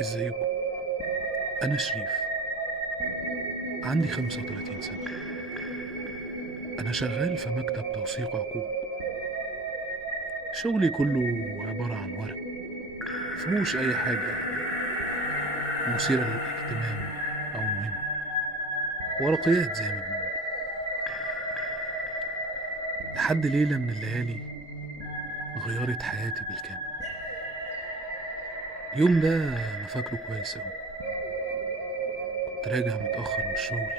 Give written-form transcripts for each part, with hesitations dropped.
ازيكم؟ انا شريف، عندي 35 سنة. انا شغال في مكتب توثيق عقود. شغلي كله عبارة عن ورق، مفيهوش اي حاجة مثيرة للاهتمام او مهمة، ورقيات زي ما بنقول. لحد ليلة من الليالي غيرت حياتي بالكامل. اليوم ده انا فاكره كويس اوي. كنت راجع متأخر من الشغل،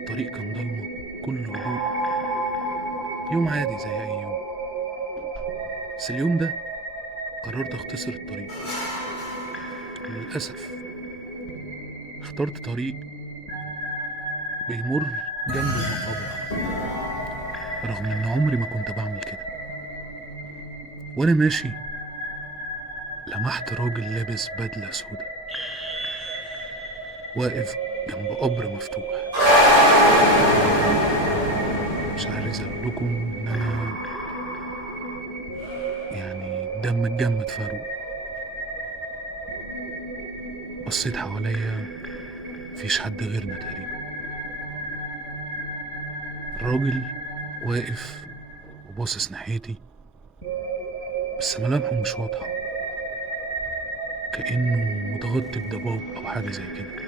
الطريق كان ضلمة، كله هدوء، يوم عادي زي اي يوم. بس اليوم ده قررت اختصر الطريق. وللأسف اخترت طريق بيمر جنب المقابر على طول، رغم ان عمري ما كنت بعمل كده. وانا ماشي لمحت راجل لابس بدلة سودا واقف جنب قبر مفتوح. مش عايز اقول لكم ان انا الدم اتجمد فاروق. بصيت حواليا، مفيش حد غيرنا تقريبا. الراجل واقف وباصص ناحيتي، بس ملامحه مش واضحة، كأنه متغطي بضباب أو حاجة زي كده.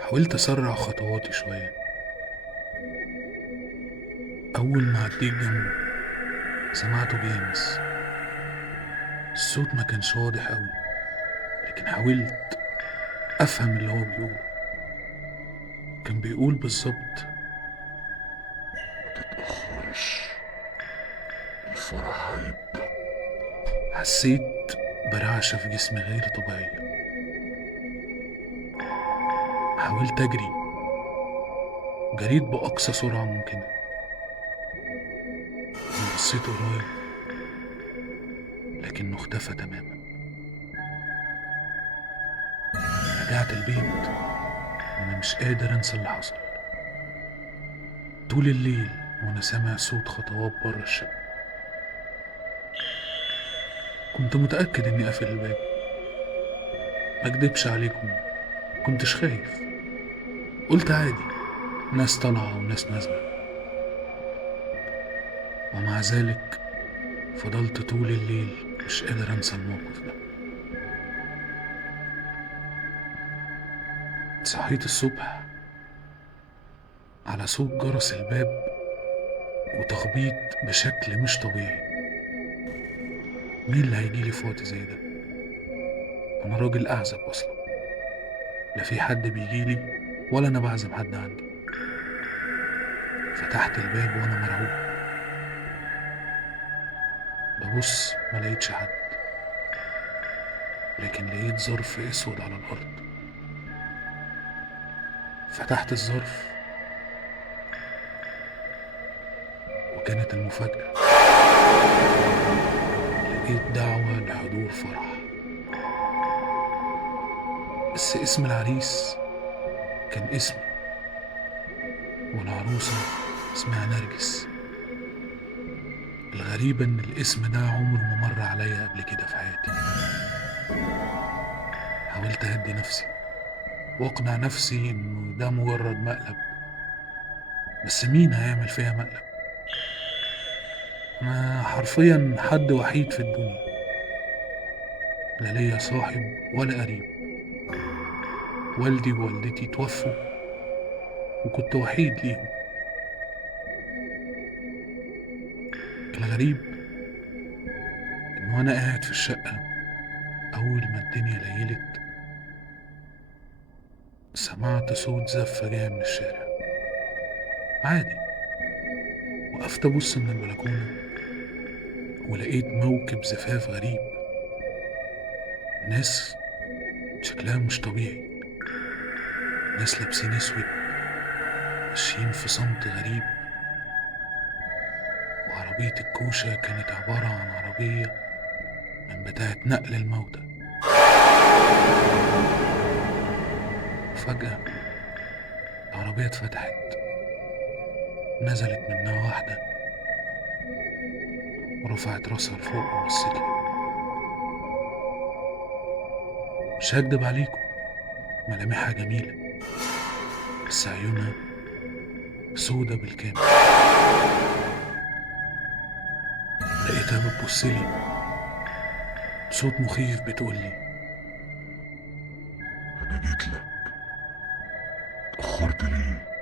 حاولت أسرع خطواتي شوية. أول ما عديت جنبه سمعته بيلمس. الصوت ما كانش واضح أوي، لكن حاولت أفهم اللي هو بيقوله. كان بيقول بالظبط: متتأخرش، الفرح هيبدأ. حسيت برعشة في جسمي غير طبيعية. حاولت أجري، جريت بأقصى سرعة ممكنة. أنا بصيت ورايا، لكنه اختفى تماما. رجعت البيت وأنا مش قادر أنسى اللي حصل. طول الليل وأنا سامع صوت خطوات بره الشقة. كنت متأكد إني قافل الباب، ما أكدبش عليكم، كنتش خايف. قلت عادي، ناس طالعة وناس نازلة. ومع ذلك فضلت طول الليل مش قادر أنسى الموقف ده. صحيت الصبح على صوت جرس الباب وتخبيط بشكل مش طبيعي. مين اللي هيجيلي في وقت زي ده؟ أنا راجل أعزب أصلا، لا في حد بيجيلي ولا أنا بعزم حد عندي. فتحت الباب وأنا مرعوب. ببص ما لقيتش حد، لكن لقيت ظرف أسود على الأرض. فتحت الظرف وكانت المفاجأة: لقيت دعوة لحضور فرح. بس اسم العريس كان اسمي، والعروسة اسمها نرجس. الغريب إن الاسم ده عمره ما مر عليا قبل كده في حياتي. حاولت أهدي نفسي وأقنع نفسي إنه ده مجرد مقلب، بس مين هيعمل فيها مقلب؟ أنا حرفيا حد وحيد في الدنيا، لا ليا صاحب ولا قريب. والدي ووالدتي توفوا وكنت وحيد ليهم. الغريب إن وأنا قاعد في الشقة، أول ما الدنيا ليلت سمعت صوت زفة جاية من الشارع. عادي، وقفت أبص من البلكونة ولقيت موكب زفاف غريب. ناس شكلها مش طبيعي، ناس لابسين اسود، ماشيين في صمت غريب. وعربية الكوشة كانت عبارة عن عربية من بتاعة نقل الموتى. وفجأة العربية اتفتحت، نزلت منها واحدة ورفعت راسها لفوق وبصت لي. مش هكدب عليكم، ملامحها جميلة بس عيونها سودة بالكامل. لقيتها بتبصلي بصوت مخيف بتقولي: انا جيت لك، اتأخرت ليه؟